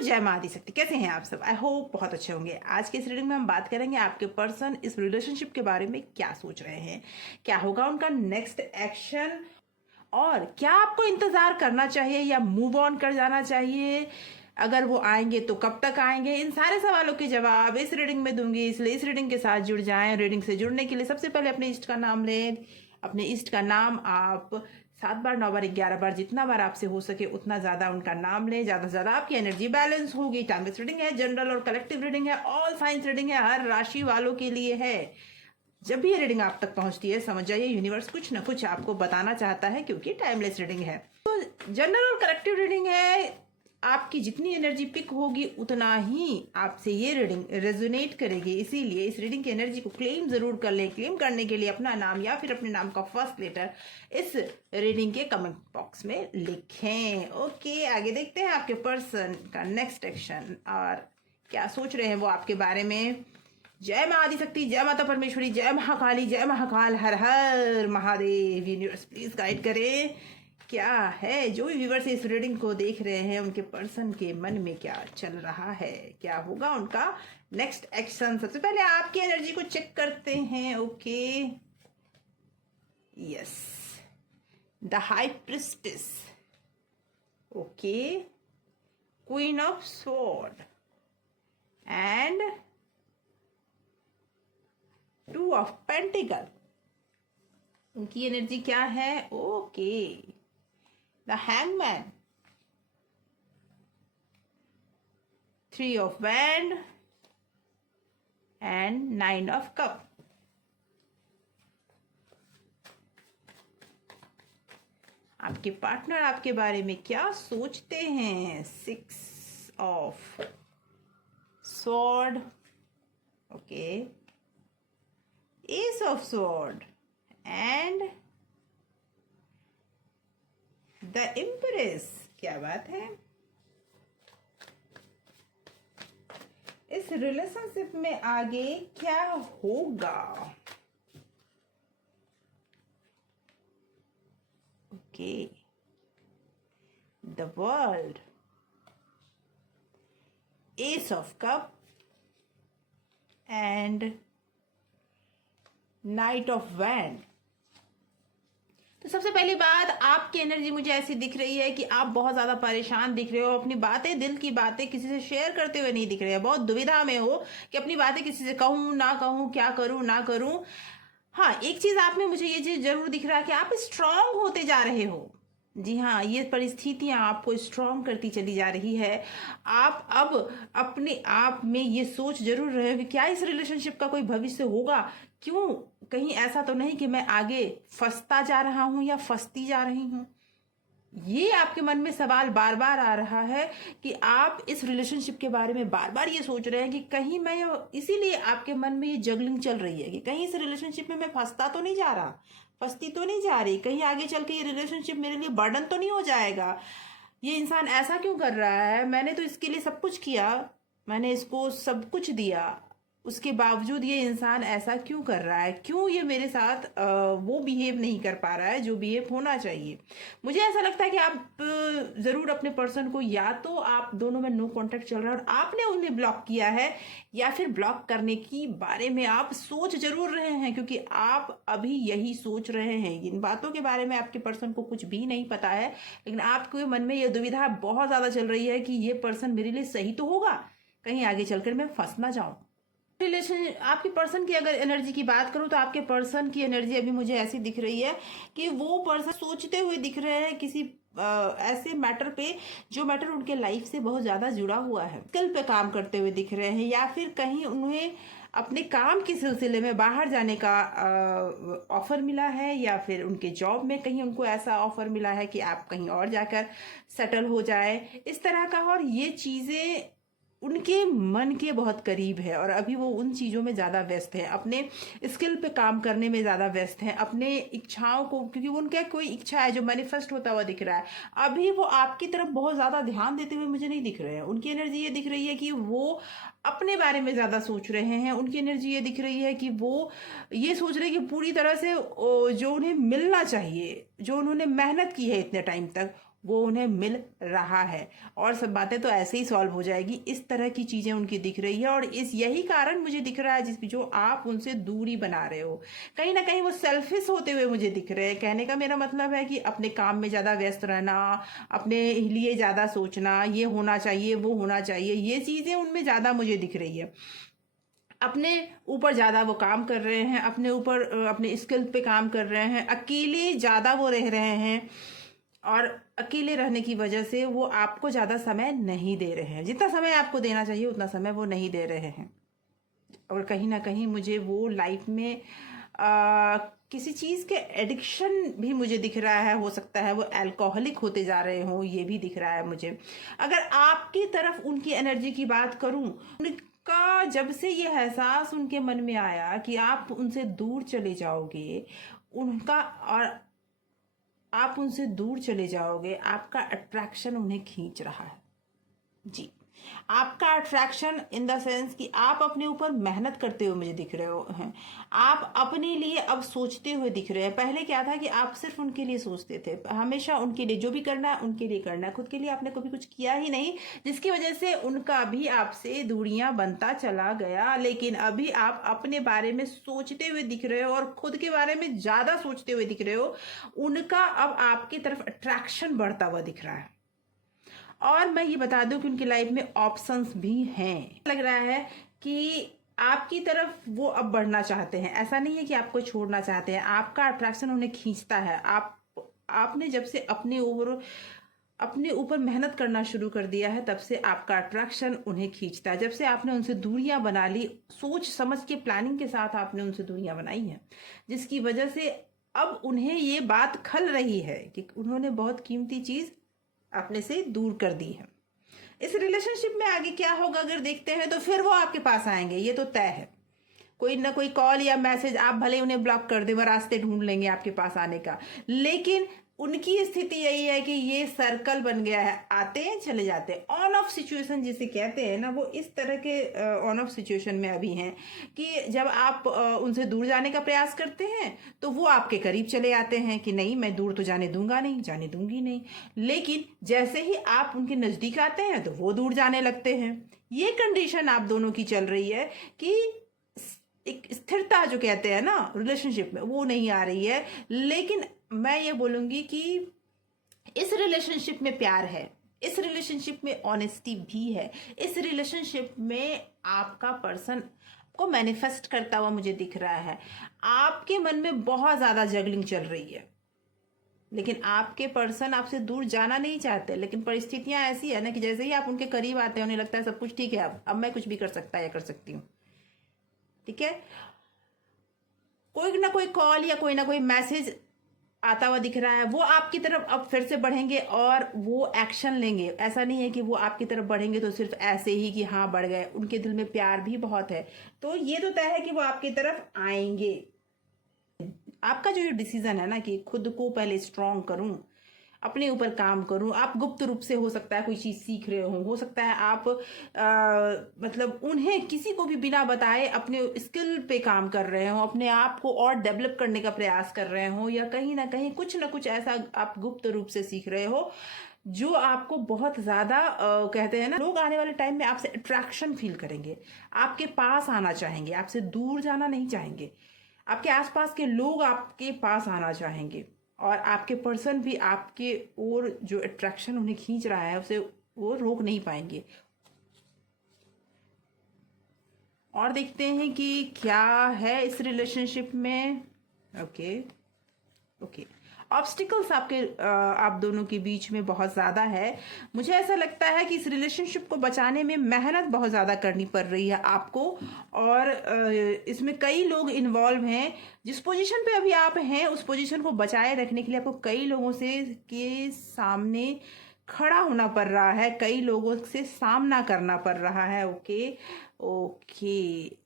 जय माँ आदिशक्ति, कैसे हैं आप सब? आई होप बहुत अच्छे होंगे। आज के इस रीडिंग में हम बात करेंगे आपके पर्सन इस रिलेशनशिप के बारे में क्या सोच रहे हैं, क्या होगा उनका नेक्स्ट एक्शन, और क्या आपको इंतजार करना चाहिए या मूव ऑन कर जाना चाहिए। अगर वो आएंगे तो कब तक आएंगे, इन सारे सवालों के जवाब इस रीडिंग में दूंगी, इसलिए इस रीडिंग के साथ जुड़ जाएं। रीडिंग से जुड़ने के लिए सबसे पहले अपने इष्ट का नाम लें। अपने इष्ट का नाम आप 7 बार, 9 बार, 11 बार, जितना बार आपसे हो सके उतना ज़्यादा उनका नाम लें। ज़्यादा से ज़्यादा आपकी एनर्जी बैलेंस होगी। टाइमलेस रीडिंग है, जनरल और कलेक्टिव रीडिंग है, ऑल साइंस रीडिंग है, हर राशि वालों के लिए है। जब भी ये रीडिंग आप तक पहुंचती है समझ जाइए यूनिवर्स कुछ ना कुछ आपको बताना चाहता है, क्योंकि टाइमलेस रीडिंग है। तो जनरल और कलेक्टिव रीडिंग है, आपकी जितनी एनर्जी पिक होगी उतना ही आपसे ये रीडिंग रेजोनेट करेगी। इसीलिए इस रीडिंग की एनर्जी को क्लेम जरूर कर लें। क्लेम करने के लिए अपना नाम या फिर अपने नाम का फर्स्ट लेटर इस रीडिंग के कमेंट बॉक्स में लिखें। ओके, आगे देखते हैं आपके पर्सन का नेक्स्ट एक्शन और क्या सोच रहे हैं वो आपके बारे में। जय माँ आदिशक्ति, जय माता परमेश्वरी, जय महाकाली, जय महाकाल, हर हर महादेव। यूनिवर्स प्लीज गाइड करें, क्या है जो भी व्यूअर्स इस रीडिंग को देख रहे हैं उनके पर्सन के मन में क्या चल रहा है, क्या होगा उनका नेक्स्ट एक्शन। सबसे पहले आपकी एनर्जी को चेक करते हैं। Okay, yes, the high priestess, okay, queen of sword and 2 of pentacle. उनकी एनर्जी क्या है? Okay, the hangman, 3 of wand and 9 of cup. आपके पार्टनर आपके बारे में क्या सोचते हैं? 6 of sword, okay, S of sword and the empress. क्या बात है, इस रिलेशनशिप में आगे क्या होगा? Okay, the world, S of cup and night of wand. तो सबसे पहली बात, आपकी एनर्जी मुझे ऐसी दिख रही है कि आप बहुत ज्यादा परेशान दिख रहे हो। अपनी बातें, दिल की बातें किसी से शेयर करते हुए नहीं दिख रहे हो। बहुत दुविधा में हो कि अपनी बातें किसी से कहूं ना कहूं, क्या करूं ना करूं। हाँ, एक चीज आप में मुझे ये चीज जरूर दिख रहा है कि आप स्ट्रांग होते जा रहे हो। जी हाँ, ये परिस्थितियां आपको स्ट्रांग करती चली जा रही है। आप अब अपने आप में ये सोच जरूर रहे हो कि क्या इस रिलेशनशिप का कोई भविष्य होगा। क्यों, कहीं ऐसा तो नहीं कि मैं आगे फंसता जा रहा हूं या फंसती जा रही हूं। ये आपके मन में सवाल बार बार आ रहा है कि आप इस रिलेशनशिप के बारे में बार बार ये सोच रहे हैं कि कहीं मैं, इसीलिए आपके मन में ये जगलिंग चल रही है कि कहीं इस रिलेशनशिप में मैं फंसता तो नहीं जा रहा, फंसती तो नहीं जा रही, कहीं आगे चल के ये रिलेशनशिप मेरे लिए बर्डन तो नहीं हो जाएगा। ये इंसान ऐसा क्यों कर रहा है? मैंने तो इसके लिए सब कुछ किया, मैंने इसको सब कुछ दिया, उसके बावजूद ये इंसान ऐसा क्यों कर रहा है? क्यों ये मेरे साथ वो बिहेव नहीं कर पा रहा है जो बिहेव होना चाहिए? मुझे ऐसा लगता है कि आप जरूर अपने पर्सन को, या तो आप दोनों में नो कांटेक्ट चल रहा है और आपने उन्हें ब्लॉक किया है, या फिर ब्लॉक करने की बारे में आप सोच जरूर रहे हैं, क्योंकि आप अभी यही सोच रहे हैं। इन बातों के बारे में आपके पर्सन को कुछ भी नहीं पता है, लेकिन आपके मन में ये दुविधा बहुत ज्यादा चल रही है कि ये पर्सन मेरे लिए सही तो होगा, कहीं आगे चलकर मैं फंस ना जाऊं। रिलेशन, आपके पर्सन की अगर एनर्जी की बात करूं तो आपके पर्सन की एनर्जी अभी मुझे ऐसी दिख रही है कि वो पर्सन सोचते हुए दिख रहे हैं किसी ऐसे मैटर पे जो मैटर उनके लाइफ से बहुत ज्यादा जुड़ा हुआ है। स्किल पे काम करते हुए दिख रहे हैं, या फिर कहीं उन्हें अपने काम के सिलसिले में बाहर जाने का ऑफर मिला है, या फिर उनके जॉब में कहीं उनको ऐसा ऑफर मिला है कि आप कहीं और जाकर सेटल हो जाए, इस तरह का। और ये चीजें उनके मन के बहुत करीब है और अभी वो उन चीज़ों में ज़्यादा व्यस्त है, अपने स्किल पे काम करने में ज़्यादा व्यस्त है, अपने इच्छाओं को, क्योंकि उनका कोई इच्छा है जो मैनिफेस्ट होता हुआ दिख रहा है। अभी वो आपकी तरफ बहुत ज़्यादा ध्यान देते हुए मुझे नहीं दिख रहे हैं। उनकी एनर्जी ये दिख रही है कि वो अपने बारे में ज़्यादा सोच रहे हैं। उनकी एनर्जी ये दिख रही है कि वो ये सोच रहे हैं कि पूरी तरह से जो उन्हें मिलना चाहिए, जो उन्होंने मेहनत की है इतने टाइम तक, वो उन्हें मिल रहा है और सब बातें तो ऐसे ही सॉल्व हो जाएगी। इस तरह की चीज़ें उनकी दिख रही है और इस यही कारण मुझे दिख रहा है जिस जो आप उनसे दूरी बना रहे हो। कहीं ना कहीं वो सेल्फिश होते हुए मुझे दिख रहे हैं। कहने का मेरा मतलब है कि अपने काम में ज़्यादा व्यस्त रहना, अपने लिए ज़्यादा सोचना, ये होना चाहिए वो होना चाहिए, ये चीज़ें उनमें ज़्यादा मुझे दिख रही है। अपने ऊपर ज़्यादा वो काम कर रहे हैं, अपने ऊपर अपने स्किल पे काम कर रहे हैं, अकेले ज़्यादा वो रह रहे हैं और अकेले रहने की वजह से वो आपको ज़्यादा समय नहीं दे रहे हैं। जितना समय आपको देना चाहिए उतना समय वो नहीं दे रहे हैं। और कहीं ना कहीं मुझे वो लाइफ में किसी चीज़ के एडिक्शन भी मुझे दिख रहा है। हो सकता है वो अल्कोहलिक होते जा रहे हों, ये भी दिख रहा है मुझे। अगर आपकी तरफ उनकी एनर्जी की बात करूं, उनका जब से ये एहसास उनके मन में आया कि आप उनसे दूर चले जाओगे, उनका और आप उनसे दूर चले जाओगे, आपका अट्रैक्शन उन्हें खींच रहा है। जी, आपका अट्रैक्शन इन द सेंस कि आप अपने ऊपर मेहनत करते हुए मुझे दिख रहे हो हैं। आप अपने लिए अब सोचते हुए दिख रहे हैं। पहले क्या था कि आप सिर्फ उनके लिए सोचते थे, हमेशा उनके लिए, जो भी करना है उनके लिए करना है, खुद के लिए आपने कभी कुछ किया ही नहीं, जिसकी वजह से उनका भी आपसे दूरियां बनता चला गया। लेकिन अभी आप अपने बारे में सोचते हुए दिख रहे हो और खुद के बारे में ज्यादा सोचते हुए दिख रहे हो। उनका अब आपकी तरफ अट्रैक्शन बढ़ता हुआ दिख रहा है। और मैं ये बता दूं कि उनकी लाइफ में ऑप्शंस भी हैं। लग रहा है कि आपकी तरफ वो अब बढ़ना चाहते हैं। ऐसा नहीं है कि आपको छोड़ना चाहते हैं, आपका अट्रैक्शन उन्हें खींचता है। आपने जब से अपने ऊपर मेहनत करना शुरू कर दिया है, तब से आपका अट्रैक्शन उन्हें खींचता है। जब से आपने उनसे दूरियां बना ली, सोच समझ के प्लानिंग के साथ आपने उनसे दूरियां बनाई हैं, जिसकी वजह से अब उन्हें ये बात खल रही है कि उन्होंने बहुत कीमती चीज अपने से दूर कर दी है। इस रिलेशनशिप में आगे क्या होगा अगर देखते हैं, तो फिर वो आपके पास आएंगे, ये तो तय है। कोई ना कोई कॉल या मैसेज, आप भले उन्हें ब्लॉक कर दे, वो रास्ते ढूंढ लेंगे आपके पास आने का। लेकिन उनकी स्थिति यही है कि ये सर्कल बन गया है, आते हैं चले जाते हैं। ऑन ऑफ सिचुएशन जिसे कहते हैं ना, वो इस तरह के ऑन ऑफ सिचुएशन में अभी हैं कि जब आप उनसे दूर जाने का प्रयास करते हैं तो वो आपके करीब चले आते हैं कि नहीं, मैं दूर तो जाने दूंगा नहीं, जाने दूंगी नहीं। लेकिन जैसे ही आप उनके नजदीक आते हैं तो वो दूर जाने लगते हैं। ये कंडीशन आप दोनों की चल रही है कि एक स्थिरता जो कहते हैं ना रिलेशनशिप में, वो नहीं आ रही है। लेकिन मैं ये बोलूंगी कि इस रिलेशनशिप में प्यार है, इस रिलेशनशिप में ऑनेस्टी भी है, इस रिलेशनशिप में आपका पर्सन को मैनिफेस्ट करता हुआ मुझे दिख रहा है। आपके मन में बहुत ज्यादा जगलिंग चल रही है, लेकिन आपके पर्सन आपसे दूर जाना नहीं चाहते। लेकिन परिस्थितियां ऐसी है ना कि जैसे ही आप उनके करीब आते हैं उन्हें लगता है सब कुछ ठीक है, अब मैं कुछ भी कर सकता या कर सकती हूँ। ठीक है, कोई ना कोई कॉल या कोई ना कोई मैसेज आता हुआ दिख रहा है। वो आपकी तरफ अब फिर से बढ़ेंगे और वो एक्शन लेंगे। ऐसा नहीं है कि वो आपकी तरफ बढ़ेंगे तो सिर्फ ऐसे ही कि हाँ बढ़ गए, उनके दिल में प्यार भी बहुत है। तो ये तो तय है कि वो आपकी तरफ आएंगे। आपका जो ये डिसीजन है ना कि खुद को पहले स्ट्रांग करूं, अपने ऊपर काम करूं, आप गुप्त रूप से हो सकता है कोई चीज सीख रहे हो सकता है आप मतलब उन्हें किसी को भी बिना बताए अपने स्किल पे काम कर रहे हो, अपने आप को और डेवलप करने का प्रयास कर रहे हो, या कहीं ना कहीं कुछ ना कुछ ऐसा आप गुप्त रूप से सीख रहे हो जो आपको बहुत ज्यादा कहते हैं ना, लोग आने वाले टाइम में आपसे अट्रैक्शन फील करेंगे, आपके पास आना चाहेंगे, आपसे दूर जाना नहीं चाहेंगे। आपके आसपास के लोग आपके पास आना चाहेंगे और आपके पर्सन भी आपके ओर जो अट्रैक्शन उन्हें खींच रहा है उसे वो रोक नहीं पाएंगे। और देखते हैं कि क्या है इस रिलेशनशिप में। ओके ओके, ऑब्स्टिकल्स आप दोनों के बीच में बहुत ज़्यादा है। मुझे ऐसा लगता है कि इस रिलेशनशिप को बचाने में मेहनत बहुत ज़्यादा करनी पड़ रही है आपको, और इसमें कई लोग इन्वॉल्व हैं। जिस पोजीशन पे अभी आप हैं उस पोजीशन को बचाए रखने के लिए आपको कई लोगों से के सामने खड़ा होना पड़ रहा है, कई लोगों से सामना करना पड़ रहा है। Okay okay,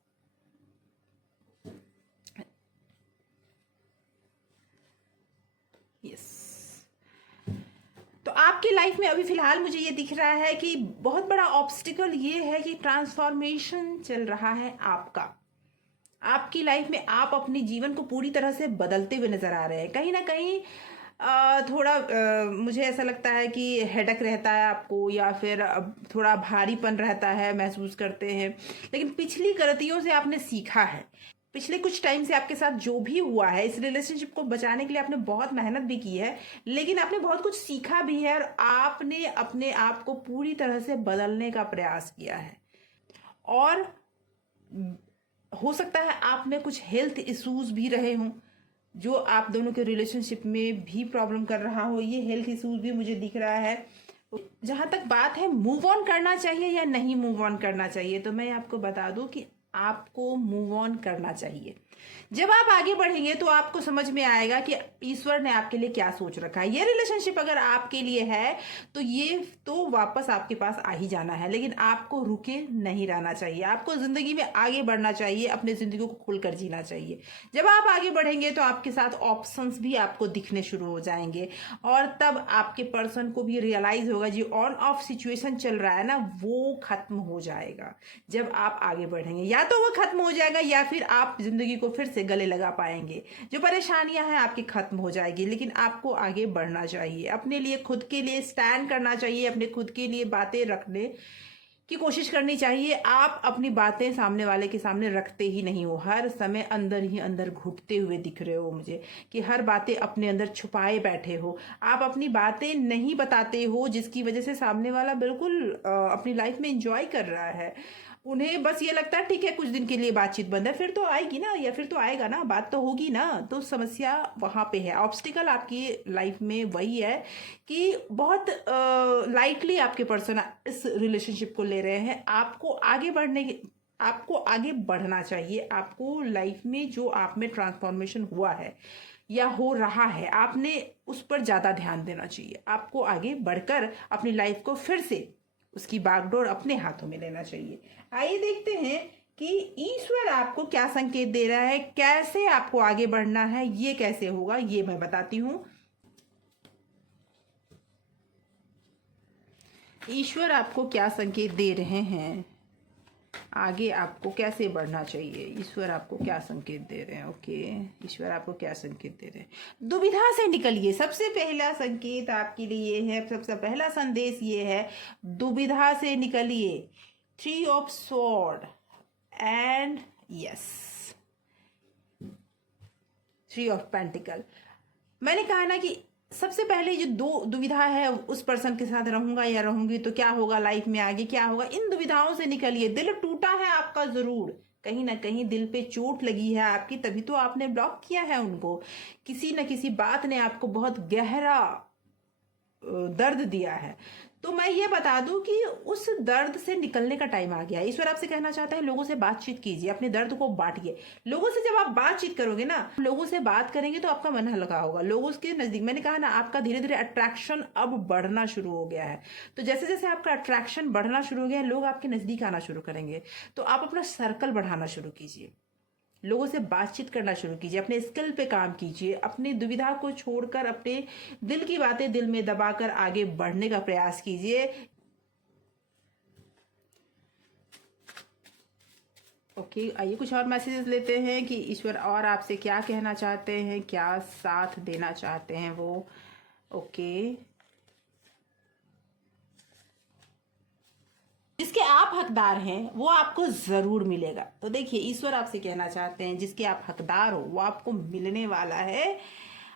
yes. तो आपकी लाइफ में अभी फिलहाल मुझे ये दिख रहा है कि बहुत बड़ा ऑब्स्टिकल ये है कि ट्रांसफॉर्मेशन चल रहा है आपका। आपकी लाइफ में आप अपने जीवन को पूरी तरह से बदलते हुए नजर आ रहे हैं। कहीं ना कहीं थोड़ा मुझे ऐसा लगता है कि हेडक रहता है आपको, या फिर थोड़ा भारीपन रहता है, महसूस करते हैं। लेकिन पिछली गलतियों से आपने सीखा है। पिछले कुछ टाइम से आपके साथ जो भी हुआ है, इस रिलेशनशिप को बचाने के लिए आपने बहुत मेहनत भी की है, लेकिन आपने बहुत कुछ सीखा भी है और आपने अपने आप को पूरी तरह से बदलने का प्रयास किया है। और हो सकता है आप में कुछ हेल्थ इश्यूज भी रहे हों, जो आप दोनों के रिलेशनशिप में भी प्रॉब्लम कर रहा हो। ये हेल्थ इश्यूज भी मुझे दिख रहा है। जहां तक बात है मूव ऑन करना चाहिए या नहीं मूव ऑन करना चाहिए, तो मैं आपको बता दूं कि आपको मूव ऑन करना चाहिए। जब आप आगे बढ़ेंगे तो आपको समझ में आएगा कि ईश्वर ने आपके लिए क्या सोच रखा है। ये रिलेशनशिप अगर आपके लिए है तो ये तो वापस आपके पास आ ही जाना है, लेकिन आपको रुके नहीं रहना चाहिए। आपको जिंदगी में आगे बढ़ना चाहिए, अपनी जिंदगी को खुलकर जीना चाहिए। जब आप आगे बढ़ेंगे तो आपके साथ ऑप्शंस भी आपको दिखने शुरू हो जाएंगे, और तब आपके पर्सन को भी रियलाइज होगा जो ऑन ऑफ सिचुएशन चल रहा है ना, वो खत्म हो जाएगा जब आप आगे बढ़ेंगे। या तो वो खत्म हो जाएगा या फिर आप जिंदगी को फिर से गले लगा पाएंगे। जो परेशानियां हैं आपकी खत्म हो जाएगी, लेकिन आपको आगे बढ़ना चाहिए। अपने लिए, खुद के लिए स्टैंड करना चाहिए। अपने खुद के लिए बातें रखने की कोशिश करनी चाहिए। आप अपनी बातें सामने वाले के सामने रखते ही नहीं हो, हर समय अंदर ही अंदर घुटते हुए दिख रहे हो मुझे, कि हर बातें अपने अंदर छुपाए बैठे हो। आप अपनी बातें नहीं बताते हो, जिसकी वजह से सामने वाला बिल्कुल अपनी लाइफ में एंजॉय कर रहा है। उन्हें बस ये लगता है ठीक है कुछ दिन के लिए बातचीत बंद है, फिर तो आएगी ना, या फिर तो आएगा ना, बात तो होगी ना। तो समस्या वहां पे है। ऑब्स्टिकल आपकी लाइफ में वही है कि बहुत लाइटली आपके पर्सन इस रिलेशनशिप को ले रहे हैं। आपको आगे बढ़ना चाहिए। आपको लाइफ में जो आप में ट्रांसफॉर्मेशन हुआ है या हो रहा है, आपने उस पर ज्यादा ध्यान देना चाहिए। आपको आगे बढ़कर अपनी लाइफ को फिर से उसकी बागडोर अपने हाथों में लेना चाहिए। आइए देखते हैं कि ईश्वर आपको क्या संकेत दे रहा है, कैसे आपको आगे बढ़ना है। ये कैसे होगा ये मैं बताती हूं। ईश्वर आपको क्या संकेत दे रहे हैं, आगे आपको कैसे बढ़ना चाहिए। ईश्वर आपको क्या संकेत दे रहे हैं। ओके, ईश्वर आपको क्या संकेत दे रहे हैं। दुविधा से निकलिए। सबसे पहला संकेत आपके लिए है, सबसे पहला संदेश ये है, दुविधा से निकलिए। 3 of sword and yes 3 of pentacle. मैंने कहा ना कि सबसे पहले जो दो दुविधा है, उस पर्सन के साथ रहूंगा या रहूंगी तो क्या होगा, लाइफ में आगे क्या होगा, इन दुविधाओं से निकलिए। दिल टूटा है आपका जरूर, कहीं ना कहीं दिल पे चोट लगी है आपकी, तभी तो आपने ब्लॉक किया है उनको। किसी न किसी बात ने आपको बहुत गहरा दर्द दिया है। तो मैं ये बता दूं कि उस दर्द से निकलने का टाइम आ गया है। ईश्वर आपसे कहना चाहता है लोगों से बातचीत कीजिए, अपने दर्द को बांटिए। लोगों से जब आप बातचीत करोगे ना, लोगों से बात करेंगे तो आपका मन हल्का होगा। लोगों के नजदीक, मैंने कहा ना, आपका धीरे धीरे अट्रैक्शन अब बढ़ना शुरू हो गया है। तो जैसे जैसे आपका अट्रैक्शन बढ़ना शुरू हो गया है, लोग आपके नजदीक आना शुरू करेंगे। तो आप अपना सर्कल बढ़ाना शुरू कीजिए, लोगों से बातचीत करना शुरू कीजिए, अपने स्किल पे काम कीजिए। अपनी दुविधा को छोड़कर अपने दिल की बातें दिल में दबाकर आगे बढ़ने का प्रयास कीजिए। ओके, आइए कुछ और मैसेजेस लेते हैं कि ईश्वर और आपसे क्या कहना चाहते हैं, क्या साथ देना चाहते हैं वो। ओके, जिसके आप हकदार हैं वो आपको जरूर मिलेगा। तो देखिए, ईश्वर आपसे कहना चाहते हैं जिसके आप हकदार हो वो आपको मिलने वाला है,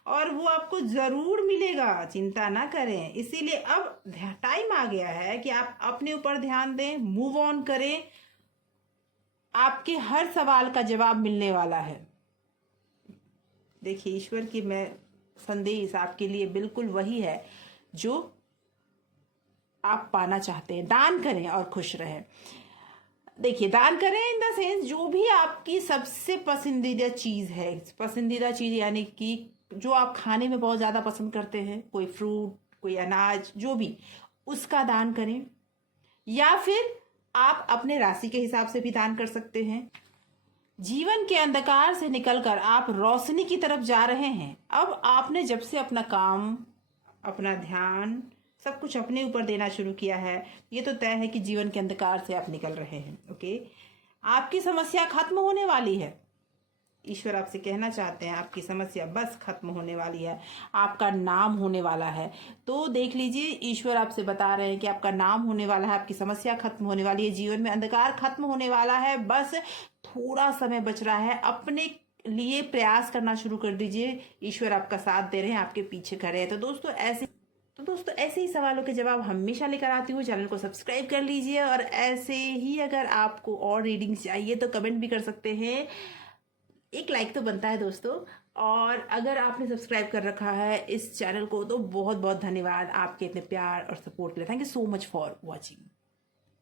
और वो आपको जरूर मिलेगा, चिंता ना करें। इसीलिए अब टाइम आ गया है कि आप अपने ऊपर ध्यान दें, मूव ऑन करें। आपके हर सवाल का जवाब मिलने वाला है। देखिए, ईश्वर की मैं संदेश आपके लिए बिल्कुल वही है जो आप पाना चाहते हैं। दान करें और खुश रहें। देखिए, दान करें इन द सेंस, जो भी आपकी सबसे पसंदीदा चीज है, पसंदीदा चीज यानी कि जो आप खाने में बहुत ज्यादा पसंद करते हैं, कोई फ्रूट, कोई अनाज, जो भी, उसका दान करें। या फिर आप अपने राशि के हिसाब से भी दान कर सकते हैं। जीवन के अंधकार से निकलकर आप रोशनी की तरफ जा रहे हैं। अब आपने जब से अपना काम, अपना ध्यान, सब कुछ अपने ऊपर देना शुरू किया है, ये तो तय है कि जीवन के अंधकार से आप निकल रहे हैं। ओके, आपकी समस्या खत्म होने वाली है। ईश्वर आपसे कहना चाहते हैं आपकी समस्या बस खत्म होने वाली है, आपका नाम होने वाला है। तो देख लीजिए, ईश्वर आपसे बता रहे हैं कि आपका नाम होने वाला है, आपकी समस्या खत्म होने वाली है, जीवन में अंधकार खत्म होने वाला है। बस थोड़ा समय बच रहा है, अपने लिए प्रयास करना शुरू कर दीजिए। ईश्वर आपका साथ दे रहे हैं, आपके पीछे खड़े हैं। तो दोस्तों ऐसे ही सवालों के जवाब हमेशा लेकर आती हूँ। चैनल को सब्सक्राइब कर लीजिए, और ऐसे ही अगर आपको और रीडिंग्स चाहिए तो कमेंट भी कर सकते हैं। एक लाइक तो बनता है दोस्तों। और अगर आपने सब्सक्राइब कर रखा है इस चैनल को तो बहुत बहुत धन्यवाद आपके इतने प्यार और सपोर्ट के लिए। Thank you so much for watching.